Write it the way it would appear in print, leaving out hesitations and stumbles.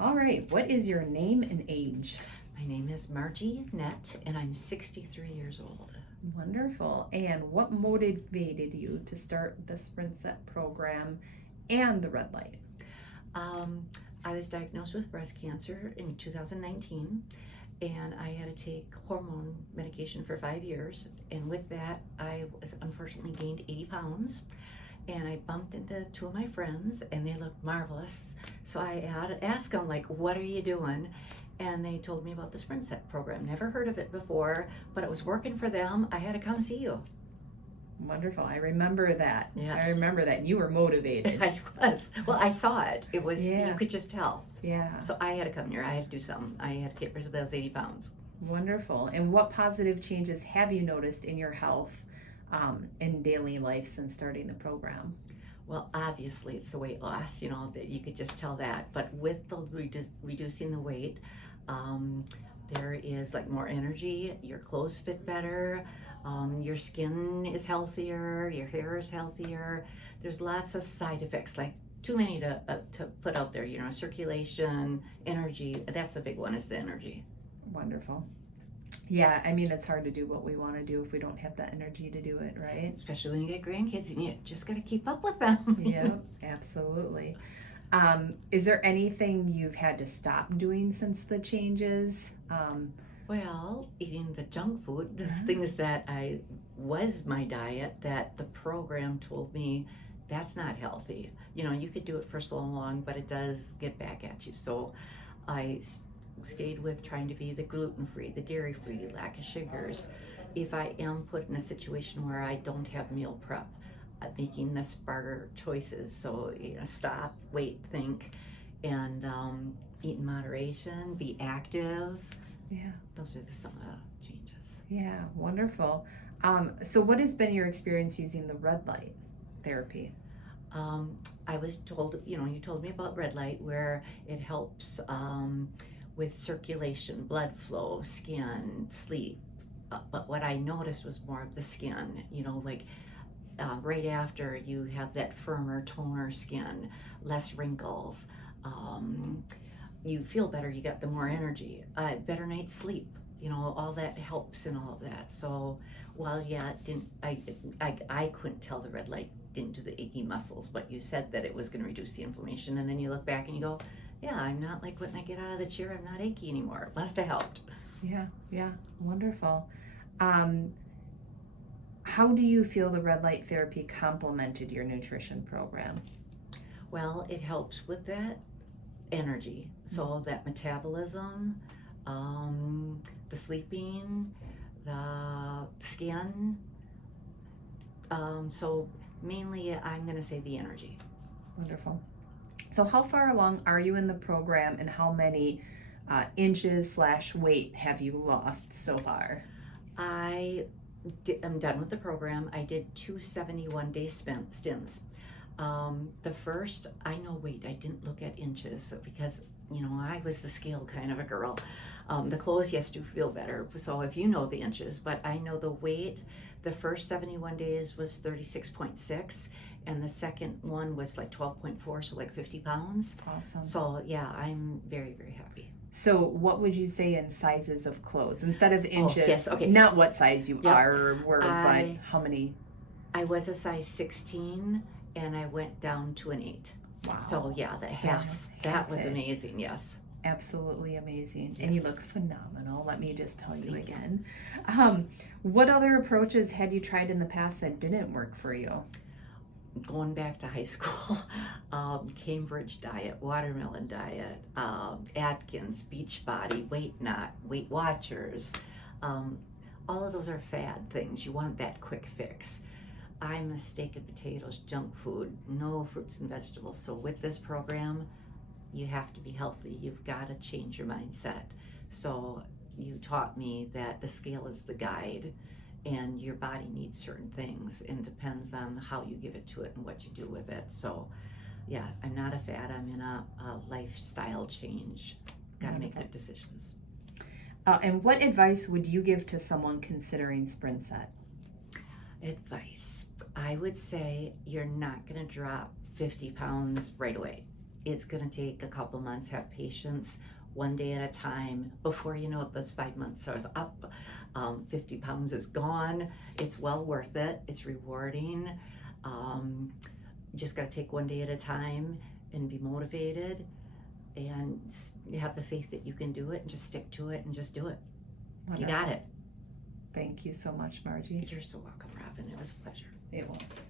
All right, what is your name and age? My name is Marjorie and I'm 63 years old. Wonderful. And what motivated you to start the Sprint Set program and the red light? I was diagnosed with breast cancer in 2019, and I had to take hormone medication for 5 years. And with that, I was unfortunately gained 80 pounds. And I bumped into two of my friends, and they looked marvelous. So I had to ask them, like, what are you doing? And they told me about the Sprint Set program. Never heard of it before, but it was working for them. I had to come see you. Wonderful. I remember that. Yes. I remember that. You were motivated. I was. Well, I saw it. It was, Yeah. You could just tell. Yeah. So I had to come here. I had to do something. I had to get rid of those 80 pounds. Wonderful. And what positive changes have you noticed in your health in daily life since starting the program? Well, obviously it's the weight loss, that you could just tell that. But with the reducing the weight, there is like more energy, your clothes fit better, your skin is healthier, your hair is healthier. There's lots of side effects, like too many to put out there, circulation, energy. That's the big one, is the energy. Wonderful. Yeah, I mean, it's hard to do what we want to do if we don't have the energy to do it, right? Especially when you get grandkids and you just got to keep up with them. Yeah, absolutely. Is there anything you've had to stop doing since the changes? Well, eating the junk food, the things that was my diet, that the program told me that's not healthy. You could do it for so long, but it does get back at you. So I stayed with trying to be the gluten-free, the dairy-free, lack of sugars. If I am put in a situation where I don't have meal prep, making the smarter choices. So, stop, wait, think, and eat in moderation, be active. Yeah. Those are some of the changes. Yeah, wonderful. So what has been your experience using the red light therapy? I was told, you told me about red light, where it helps with circulation, blood flow, skin, sleep. But what I noticed was more of the skin, right after you have that firmer, toner skin, less wrinkles. You feel better, you got the more energy, better night's sleep, all that helps in all of that. So while I couldn't tell the red light didn't do the achy muscles, but you said that it was going to reduce the inflammation, and then you look back and you go, yeah, I'm not like when I get out of the chair, I'm not achy anymore. It must have helped. Yeah, wonderful. How do you feel the red light therapy complemented your nutrition program? Well, it helps with that energy, so that metabolism, the sleeping, the skin. So mainly I'm going to say the energy. Wonderful. So how far along are you in the program, and how many inches/weight have you lost so far? I'm done with the program. I did 2 71-day stints. The first, I didn't look at inches because, I was the scale kind of a girl. The clothes, yes, do feel better. So if you know the inches, but I know the weight, the first 71 days was 36.6. And the second one was like 12.4, so like 50 pounds. Awesome. So yeah, I'm very, very happy. So what would you say in sizes of clothes? Instead of inches, yes, okay. Not what size you are or were, but how many? I was a size 16 and I went down to an 8. Wow. So yeah, the half. That was amazing, yes. Absolutely amazing. Yes. And you look phenomenal, let me just tell you again. What other approaches had you tried in the past that didn't work for you? Going back to high school, Cambridge diet, watermelon diet, Atkins, Beachbody, Weight Watchers, all of those are fad things. You want that quick fix. I'm a steak and potatoes, junk food, no fruits and vegetables. So with this program, you have to be healthy. You've got to change your mindset. So you taught me that the scale is the guide, and your body needs certain things, and depends on how you give it to it and what you do with it. So yeah, I'm not a fad, I'm in a lifestyle change. Got to make good decisions. And what advice would you give to someone considering Sprint Set? Advice, I would say you're not going to drop 50 pounds right away. It's going to take a couple months. Have patience, one day at a time. Before you know it, those 5 months are up. 50 pounds is gone. It's well worth it. It's rewarding. Just got to take one day at a time and be motivated and have the faith that you can do it, and just stick to it and just do it. Wonderful. You got it. Thank you so much, Margie. You're so welcome, Robin. It was a pleasure. It was.